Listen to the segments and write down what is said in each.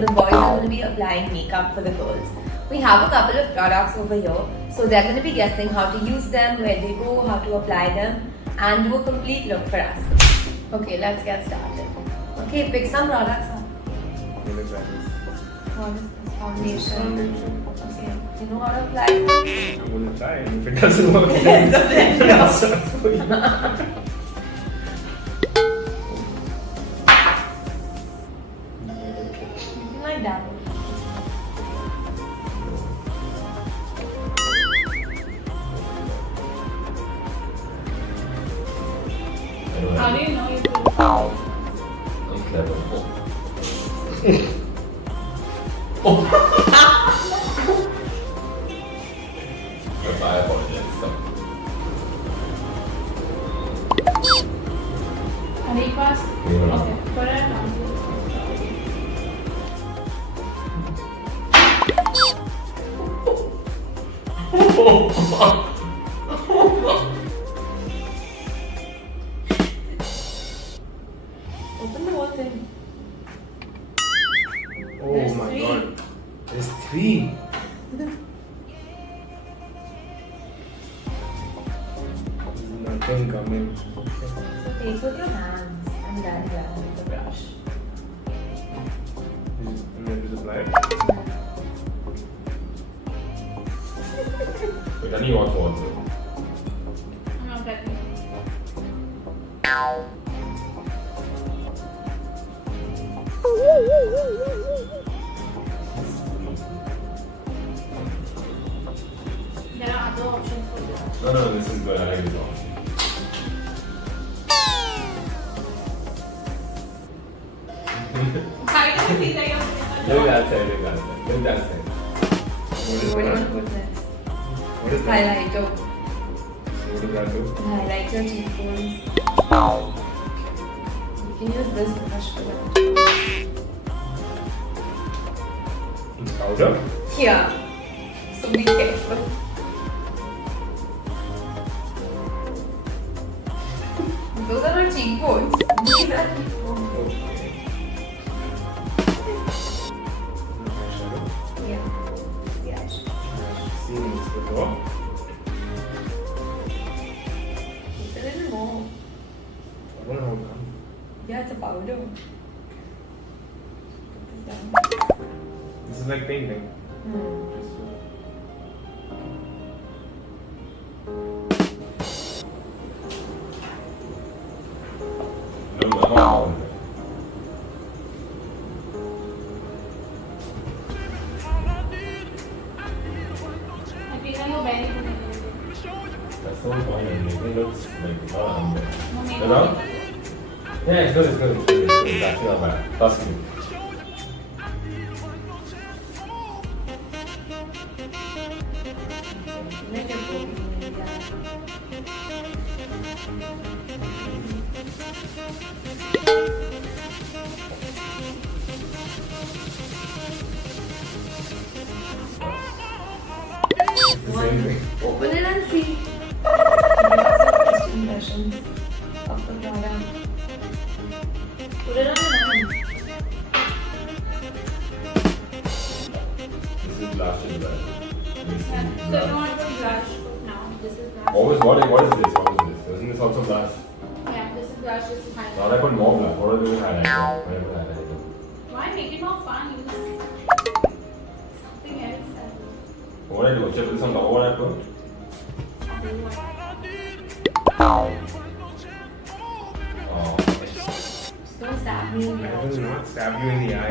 the boys are going to be applying makeup for the girls. We have a couple of products over here, so they're going to be guessing how to use them, where they go, how to apply them, and do a complete look for us. Okay, let's get started. Okay, pick some products up. What is this? Foundation. Foundation. Okay, you know how to apply them? I'm gonna try it. If it doesn't work, Yes, then the that's for you. Something like that. How do you know you do? I'm clever. I apologize. Are you fast? Yeah. Okay, put it on. Open the whole thing. Oh There's my three. god. There's 3. There's nothing coming. So take with your hands and then blend with the brush. And then just apply it. Wait, I need one more. I'm not getting it. There are other options for this. No, this is good. I like this one. Why do you think that Look at that side, look at that side. Look at that side. What is What do you want that? to put next? What is that? Highlighter. What does that do? Highlight your cheekbones. You can use this brush for that. It's powder? Yeah. So be careful. Those are not cheekbones. These are cheekbones. Okay. Eyeshadow. Yeah. Yeah. I've seen this before. It's a little more. I don't know how it comes. Yeah, it's a powder. This is like painting. Hmm. Just, No. I feel like you're very good. That's so fine. It looks like No, maybe. Hello? Yeah, it's good, it's good, it's good. It's good. It's actually not bad. Trust me. Let it go. it's the same thing. Open it and see. First impressions of the product. Put it on your hand. This is blush and blush. So you want to blush now. This is blush. What is this? What is this? Isn't this also blush? Yeah, this is blush, this is Now highlight. I put more blush. What do I do with highlighter? When I put highlighter? Why make it more fun? Use something else. What do I do? Should I put some top? What do I put? Oh. Don't stab me in the I will eye. not stab you in the eye.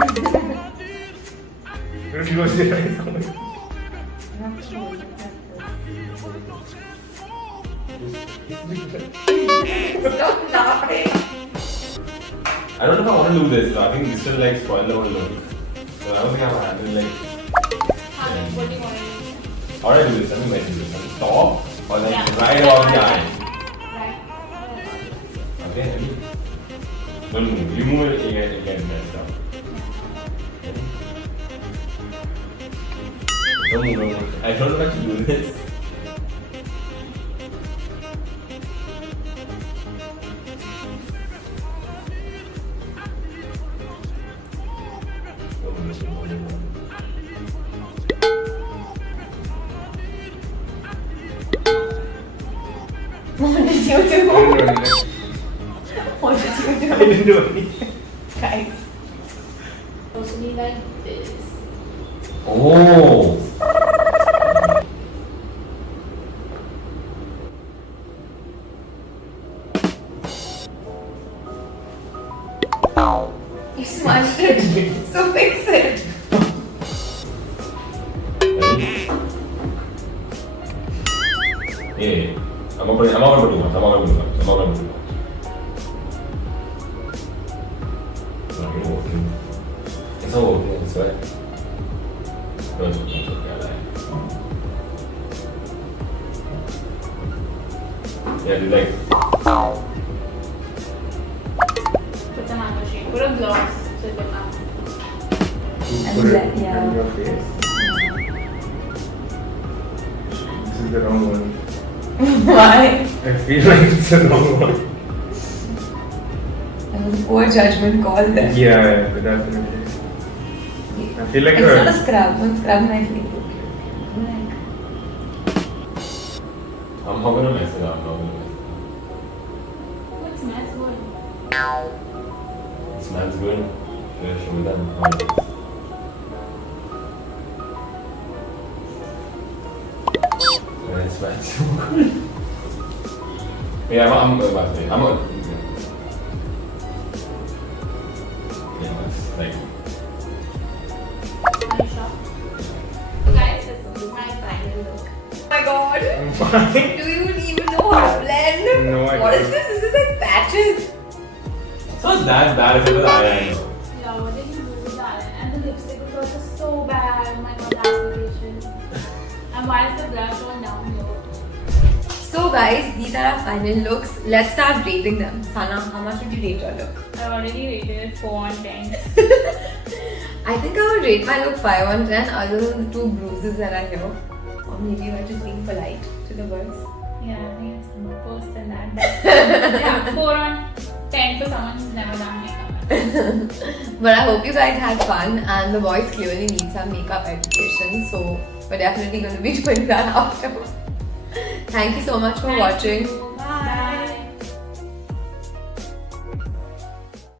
What if you close your eyes? You have to hold it like this. Stop laughing. I don't know if I want to do this. I think this will like spoil the whole look. So I don't think I'm handling like. What do you want to use? How do I do this? I think I do this. On the top or like Yeah. right above the eye. Right. Okay, ready? Don't move. You move it again messed up. Don't move. I don't know how to do this. Don't move. What did you I didn't do? do anything. What did you I do? didn't do anything. Guys. Totally like this. Oh. You smashed it. So fix it. Yeah. I'm not gonna put too much. I'm not gonna put too much. It's not even working. It's not working, it's right. No, it's okay. It's okay. I lied. Yeah, do like. Put some other shade. Put a gloss so it will come. And Put it yeah. in your face. This is the wrong one. Why? I feel like it's the wrong one. That was a poor judgment call there. Yeah, definitely. I feel like It's not a a. scrub. Don't scrub my face. I'm not gonna mess it up. I'm not gonna mess it What smells good? up. It smells good. Yeah, show me that. How it is. Yeah, it smells so good. Yeah, I'm about to say. Yeah, it's like. Are you sure? Guys, this is my final look. Oh my god. Why? Do you even know how to blend? No, I What is don't. this? This is like patches. It's not that bad if it was eyeliner. Yeah, what did you do with that? And the lipstick was also so bad. Oh my god, the application. And why is the brush all down here? So guys, these are our final looks. Let's start rating them. Sana, how much would you rate your look? I already rated it 4 on 10. I think I would rate my look 5 on 10 other than the 2 bruises that are here. Or maybe you are just being polite to the boys. Yeah, I think it's worse than that. But yeah, 4 on 10 for someone who's never done makeup. But I hope you guys had fun, and the boys clearly need some makeup education, so we're definitely going to be doing that after. Thank you so much for watching. Bye.